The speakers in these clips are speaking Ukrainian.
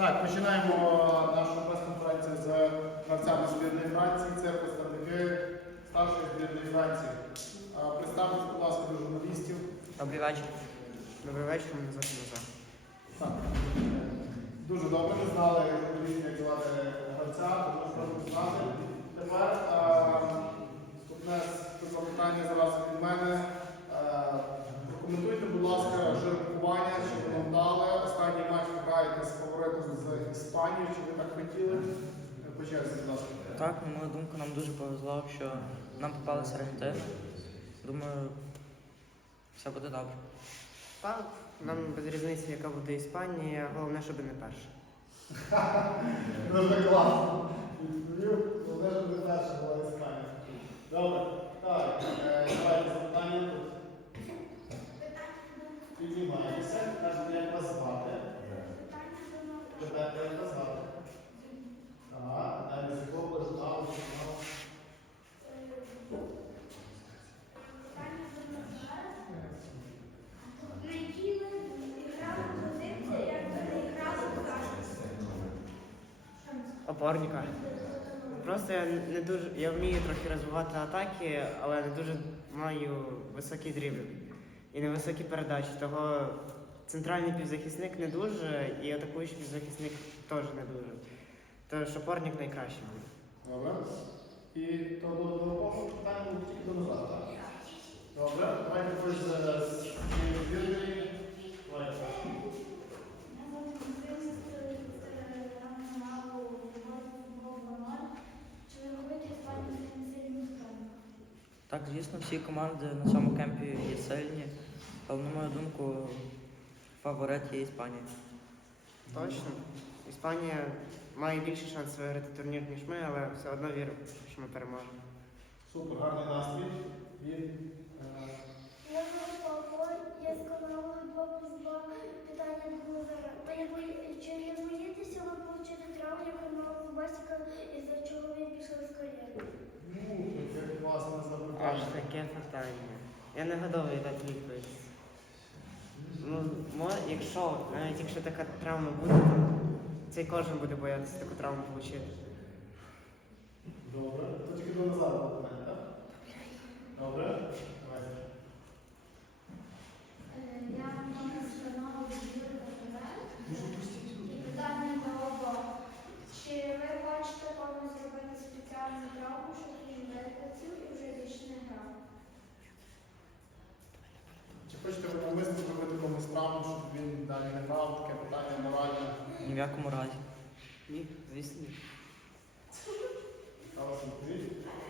Так, починаємо нашу прес-конференцію з гравцями збірної Франції. Це представники старшої збірної Франції. А, Представтеся, будь ласка, до журналістів. Добрий вечір. Добрий вечір, мене звати Назар. Так. Дуже добре, ми знали як звати гравця, тому що знати. Тепер а, наступне запитання зараз від мене. Е, Прокоментуйте, будь ласка, жеребкування, чи воно вдале. Останній матч ви граєте з фаворитом з Іспанії, чи ви так хотіли? По черзі, будь ласка. Так, на мою думку, нам дуже повезло, що нам попалася Аргентина. Думаю, все буде добре. Так, нам без різниці, яка буде Іспанія, головне, щоб не перша. Дуже класно. Відповів, головне, щоб не перша була Іспанія. Добре, так, е, давайте запитання тут. Піднімаємося, кажете, як вас звати. Тепер як вас звати. Так, далі з якого журналу, журналу. Опорника. Просто я не дуже. Я вмію трохи розвивати атаки, але не дуже маю високий дрібл і невисокі передачі. Того центральний півзахисник не дуже, і атакуючий півзахисник теж не дуже. Тож опорник найкращий. Добре. І то до другого питання тільки до назад, так? Добре, давайте Так, звісно, всі команди на цьому кемпі є сильні, але на мою думку, фаворит є Іспанія. Точно. Іспанія має більше шанс виграти турнір, ніж ми, але все одно вірю, що ми переможемо. Супер, гарний настрій. Він, е, Я Павло, я сказала два плюс два питання до Назара. Ви не бої- Чи не боїтеся ви отримати травму, як Романа Зубасика, із-за чого він пішов з кар'єри? ну, яке класне Аж запитання. таке питання. Я не готовий дати відповідь. Ну, якщо, навіть якщо така травма буде, то цей кожен буде боятися таку травму отримати. Добре. То тільки до назад питання, так? Добре. Давайте. Я Антона Слонова від І питання до обох. Чи ви хочете комусь зробити спеціальну травму, щоб він вилетів і вже більше не грав? Чи хочете ви навмисно зробити комусь травму, щоб він далі не грав? Таке питання моральне. Ні в якому разі. Ні, звісно. ні.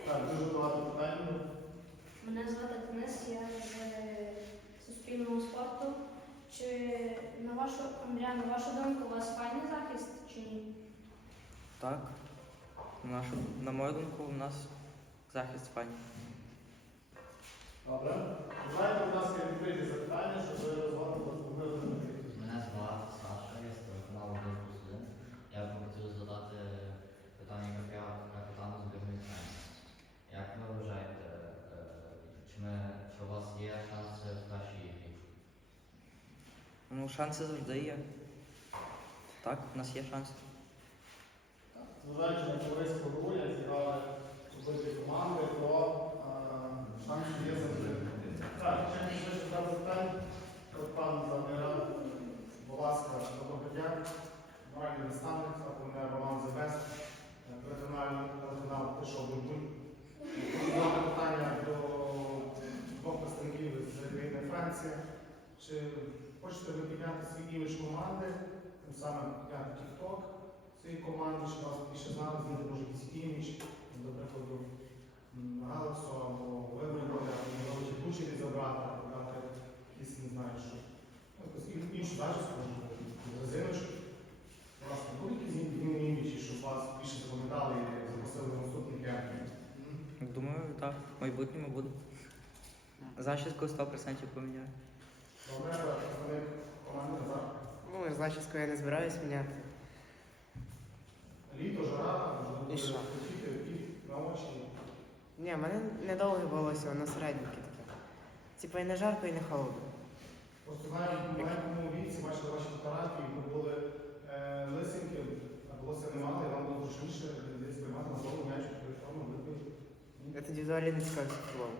Так, дуже багато питань. Мене звати Денис, я з суспільного спорту. Чи на вашу Андрія, на вашу думку, у вас файний захист чи ні? Так. На, нашу, на мою думку, у нас захист Іспанії. Добре. Давайте, будь ласка, відкриті запитання, щоб ви розгорнули Мене звати Саша, я з телеканалу «1+1». Я б хотів задати питання капя- капітану збірної Франції. Як ви вважаєте, е, чи, ми, чи у вас є шанси в нашій грі? Ну, шанси завжди є. Так, у нас є шанси. Зважаючи на користь гру, як зіграли обидві команди, то е, шанси є завжди. Так, ще не ще два запитань. От пан Замира, будь ласка, доброго дня. Моральний наставник, а мене Роман Зебес, персональний кардинал пішов Бунтуль. Друге питання до двох представників з країни Чи хочете ви підняти свій імідж команди, тим самим підняти TikTok цієї команди, щоб вас більше знали, змінити може якийсь імідж, до прикладу, м, або вибрати, або навіть Кучері забрати, дати якісь, не знаю, що. Ну, ін- іншу зачіску, резиночку. Власне, будь-які зміни іміджі, щоб вас більше запам'ятали і запросили на наступний кемп. Думаю, так, в майбутньому буде. Зачіску 100% поміняю. Ну, зачіску я не збираюсь міняти. Літо, жара, І що? на очі. Ні, в мене недовге волосся, воно середненьке таке. Типа і не жарко, і не холодно. Просто знаю, в маленькому віці бачили ваші фотографії, ви були Е, Лисенки, волосся не мали, вам було зручніше десь приймати на голову м'яч, форму, вибір. Я тоді взагалі не цікавився футболом.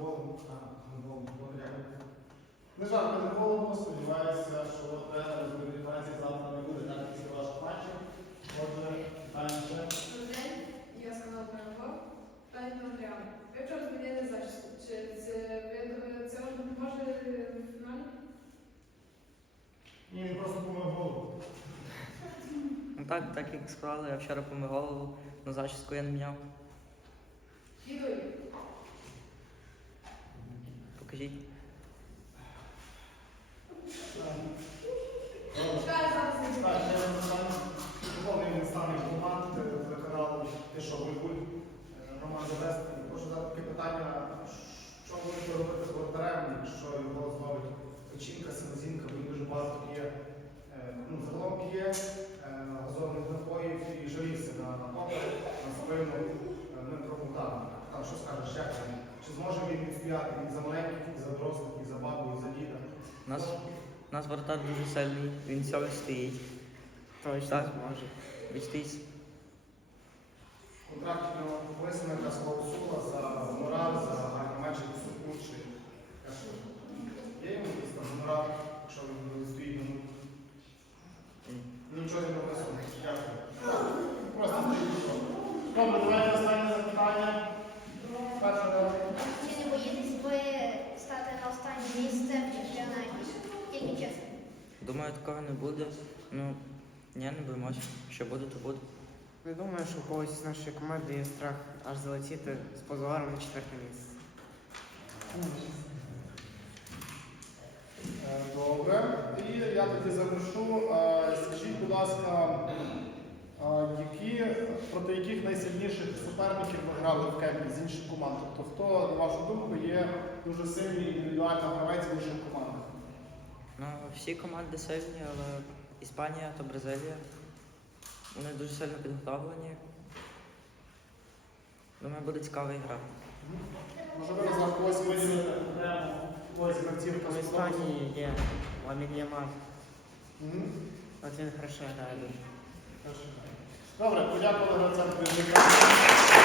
Не займався футболом, а гандболом, футбол реально. Не жарко не голову, сподіваюся, що тренер з завтра не буде так після ваших матчів. Отже, питання ще. Добрий день, я сказала перемог. Питання до Андріана. Ви вчора змінили зачіску. Чи це, ви- це вам допоможе в фіналі? Ні, він просто помив голову. Ну так, так як сказали, я вчора помив голову, на зачіску я не міняв. Відео. Питання. Футбольний наставник команд е, телеканалу що, Гульгуль» Роман Забест. Прошу задати таке питання, що будете робити з воротарем, якщо його зловить печінка, селезінка, бо дуже багато е, ну, загалом напоїв і жалівся на, на на спину, е, ну, там. Що скажеш, як? Чи зможемо їх відстояти і за маленьких, і за дорослих, і за бабу, і за діда? Нас, у нас воротар дуже сильний, він сьогодні стоїть. Точно Так. зможе. Відстоїть В контракті прописана якась клаусула за мораль, за гарні матчі до супучі. Є йому якийсь там гонорар, якщо він не стоїть на нуль? Ні. Нічого не прописано. Дякую. Просто стоїть нічого. Добре, давайте останнє запитання. Перше, Чи не боїтесь ви стати на останнє місце в чемпіонаті? Тільки чесно. Думаю, такого не буде. Ну, ні, не боїмося. Що буде, то буде. Не думаю, що у когось з нашої команди є страх аж залетіти з позором на четверте місце. Добре. І я тоді завершу. Скажіть, будь ласка, які, проти яких найсильніших суперників ви грали в кемпі з інших команд? Тобто, хто, на вашу думку, є дуже сильний індивідуально гравець в інших командах? Ну, всі команди сильні, але Іспанія та Бразилія. Вони дуже сильно підготовлені. Думаю, буде цікава гра. Можливо, за когось виділити когось з гравців? Іспанії є Ламін Ямаль. Мгм. От він хорошо грає дуже. Добре, подякували гравцям.